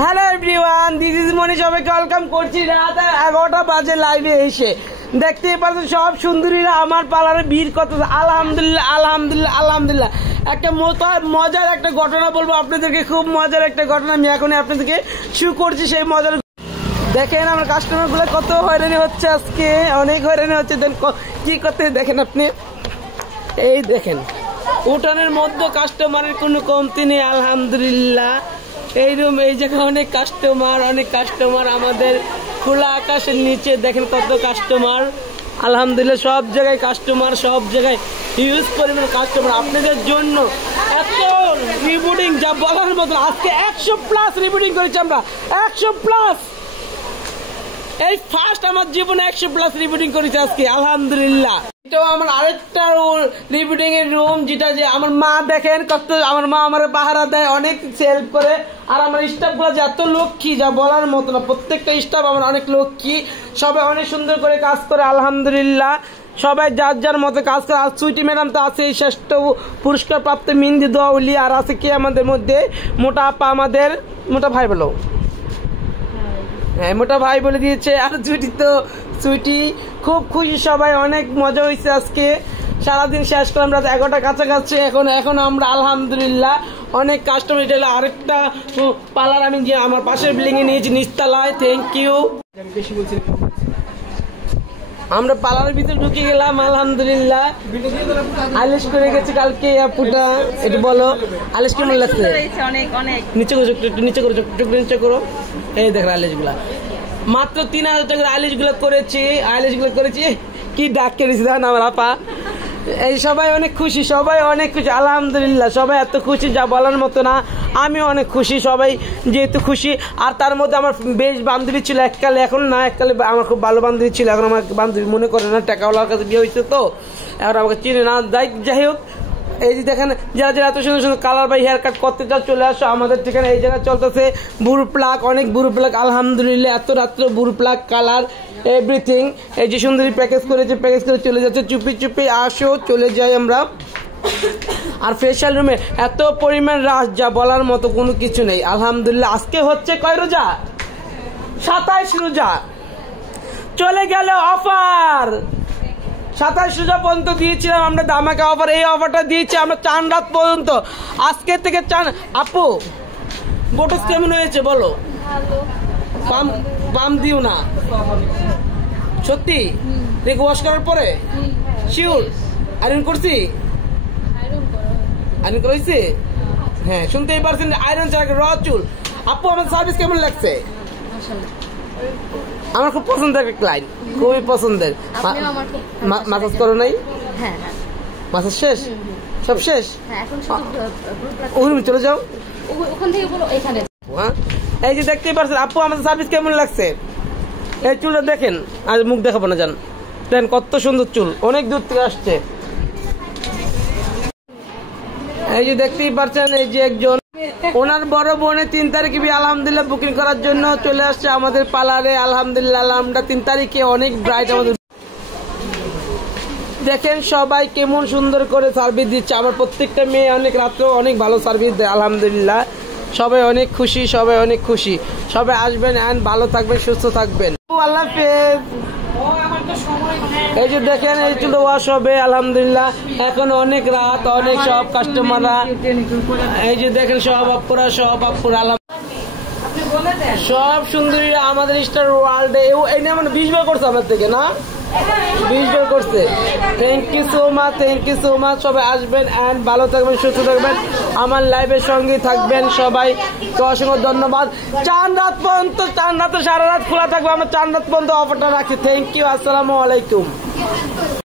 Hello everyone, this is মনি। সবাইকে welcome করছি রাত 11টা বাজে লাইভে এসে। দেখতেই পাচ্ছেন সব সুন্দরীরা আমার পার্লারে ভিড় করতেছে। আলহামদুলিল্লাহ আলহামদুলিল্লাহ আলহামদুলিল্লাহ। একটা মজার একটা ঘটনা বলবো আপনাদেরকে, খুব মজার একটা ঘটনা আমি এখনই আপনাদেরকে শুরু করছি। সেই মজার দেখেন আমার কাস্টমার গুলো কত হয়রানি হচ্ছে আজকে, অনেক হয়রানি হচ্ছে। কি করতে দেখেন আপনি, এই দেখেন উঠানের মধ্যে কাস্টমারের কোনো কমতি নেই। আলহামদুলিল্লাহ এই রুম এই জায়গায় অনেক কাস্টমার আমাদের খোলা আকাশের নিচে দেখেন কত কাস্টমার। আলহামদুলিল্লাহ সব জায়গায় কাস্টমার, সব জায়গায় হিউজ পরিমাণ কাস্টমার। আপনাদের জন্য এত রিবুটিং যা বলার মতো। আজকে 100+ রিবুটিং করেছি আমরা, 100+। এই ফার্স্ট আমার জীবনে 100+ রিবুটিং করেছি আজকে আলহামদুলিল্লাহ। এটাও আমার আরেকটা রিবুটিং এর রুম, যেটা যে আমার মা দেখেন কত, আমার মা আমার পাহারা দেয়, অনেক হেল্প করে। আর আমার স্টাফ গুলো যে এত লক্ষ্মী যা বলার মতো না। প্রত্যেকটা স্টাফ আমার অনেক লক্ষ্মী, সবাই অনেক সুন্দর করে কাজ করে আলহামদুলিল্লাহ। সবাই যার যার মতো কাজ করে। আর সুইটি ম্যাডাম তো আছে শ্রেষ্ঠ পুরস্কার প্রাপ্ত মিন্দি দোয়াউলি। আর আছে কি আমাদের মধ্যে মোটা আপা, আমাদের মোটা ভাই বলো, হ্যাঁ মোটা ভাই বলে দিয়েছে। আর সুইটি খুব খুশি, সবাই অনেক মজা হয়েছে আজকে। সারাদিন শেষ করলাম রাত 11টা কাছাকাছি। এখন আমরা আলহামদুলিল্লাহ অনেক কাস্টমার। এটা হলো আরেকটা পার্লার আমি যে আমার পাশের বিল্ডিং এ নিয়েছি নিচতলায়। Thank you. আমরা পার্লারের ভিতরে ঢুকে গেলাম আলহামদুলিল্লাহ। আলিশ করে গেছি কালকে আপুটা। এটা বলো আলিশ কেমন লাগছে? নিচে করো, একটু নিচে করো। এই দেখো আলিশ গুলা মাত্র 3000 টাকার আলিশ গুলো করেছি। কি ডাক কেড়েছি জান আমার আপা। এই সবাই অনেক খুশি আলহামদুলিল্লাহ। সবাই এত খুশি যা বলার মতো না। আমি অনেক খুশি, সবাই যেহেতু খুশি। আর তার মধ্যে আমার বেশ বান্ধবী ছিল এককালে, এখন না। এককালে আমার খুব ভালো বান্ধবী ছিল, এখন আমার বান্ধবী মনে করে না। টাকাওয়ালার কাছে বিয়ে হয়েছে তো এখন আমাকে চিনে না। যাই হোক, এই যে দেখেন যারা এত সুন্দর সুন্দর কালার বা হেয়ার কাট করতে চাও চলে আসো আমাদের ঠিকানা। এই জায়গায় চলতেছে বুড়ো প্লাক, অনেক বুড়ো প্লাক আলহামদুলিল্লাহ। এত রাত্রে বুড়ো প্লাক কালার এভরিথিং। এই যে সুন্দরী প্যাকেজ করে চলে যাচ্ছে। চুপি আসো, চলে যাই আমরা। আর ফেশিয়াল রুমে এত পরিমাণ রাশ যা বলার মতো কোনো কিছু নেই আলহামদুলিল্লাহ। আজকে হচ্ছে কয় রোজা? 27 রোজা চলে গেল। অফার 27 রোজা পর্যন্ত দিয়েছিলাম আমরা ধামাকা অফার। এই অফারটা দিয়েছি আমরা চান রাত পর্যন্ত। আজকে থেকে চান। আপু বোটস কেমন হয়েছে বলো? পাম দিও না সত্যি? দেখো ওয়াশ করার পরে শিওর আয়রন করছি? আয়রন করেছি? হ্যাঁ শুনতেই পারছেন আয়রন ছাড়া র চুল। আপু আমার সার্ভিস কেমন লাগছে? আমার খুব পছন্দের একটা ক্লায়েন্ট, খুবই পছন্দের। মাসাজ করো নাই? মাসাজ শেষ? সব শেষ? চলে যাও ওখান থেকে বলো এখানে। এই যে দেখতেই পারছেন আপু আমাদের সার্ভিস কেমন লাগছে। এই চুলটা দেখেন, আজ মুখ দেখাবো না জান। দেখেন কত সুন্দর চুল, অনেক দূর থেকে আসছে। এই যে দেখতেই পারছেন এই যে একজন ওনার বড় বোনে 3 তারিখে আলহামদুলিল্লাহ বুকিং করার জন্য চলে আসছে আমাদের পার্লারে আলহামদুলিল্লাহ। আমরা 3 তারিখে অনেক ব্রাইট আমাদের। দেখেন সবাই কেমন সুন্দর করে সার্ভিস দিচ্ছে। আমার প্রত্যেকটা মেয়ে অনেক রাত্রে অনেক ভালো সার্ভিস দেয় আলহামদুলিল্লাহ। সবাই অনেক খুশি। সবাই আসবেন এন্ড ভালো থাকবেন, সুস্থ থাকবেন। আল্লাহ হাফেজ। এই যে দেখেন এই চুল ওয়াশ হবে আলহামদুলিল্লাহ। এখন অনেক রাত, অনেক সব কাস্টমাররা এই যে দেখেন সব আপুরা সব সুন্দরীরা আমাদের স্টার ওয়ার্ল্ডে। এই নিয়ে মানে 20 বার করছে আমার থেকে না, 20 বার করছে। Thank you so much. সবাই আসবেন এন্ড ভালো থাকবেন, সুস্থ থাকবেন, আমার লাইভের সঙ্গে থাকবেন সবাই। তো অসংখ্য ধন্যবাদ। চান রাত পর্যন্ত, সারা রাত খোলা থাকবে। আমরা চান রাত পর্যন্ত অফারটা রাখি। থ্যাংক ইউ, আসসালামু আলাইকুম।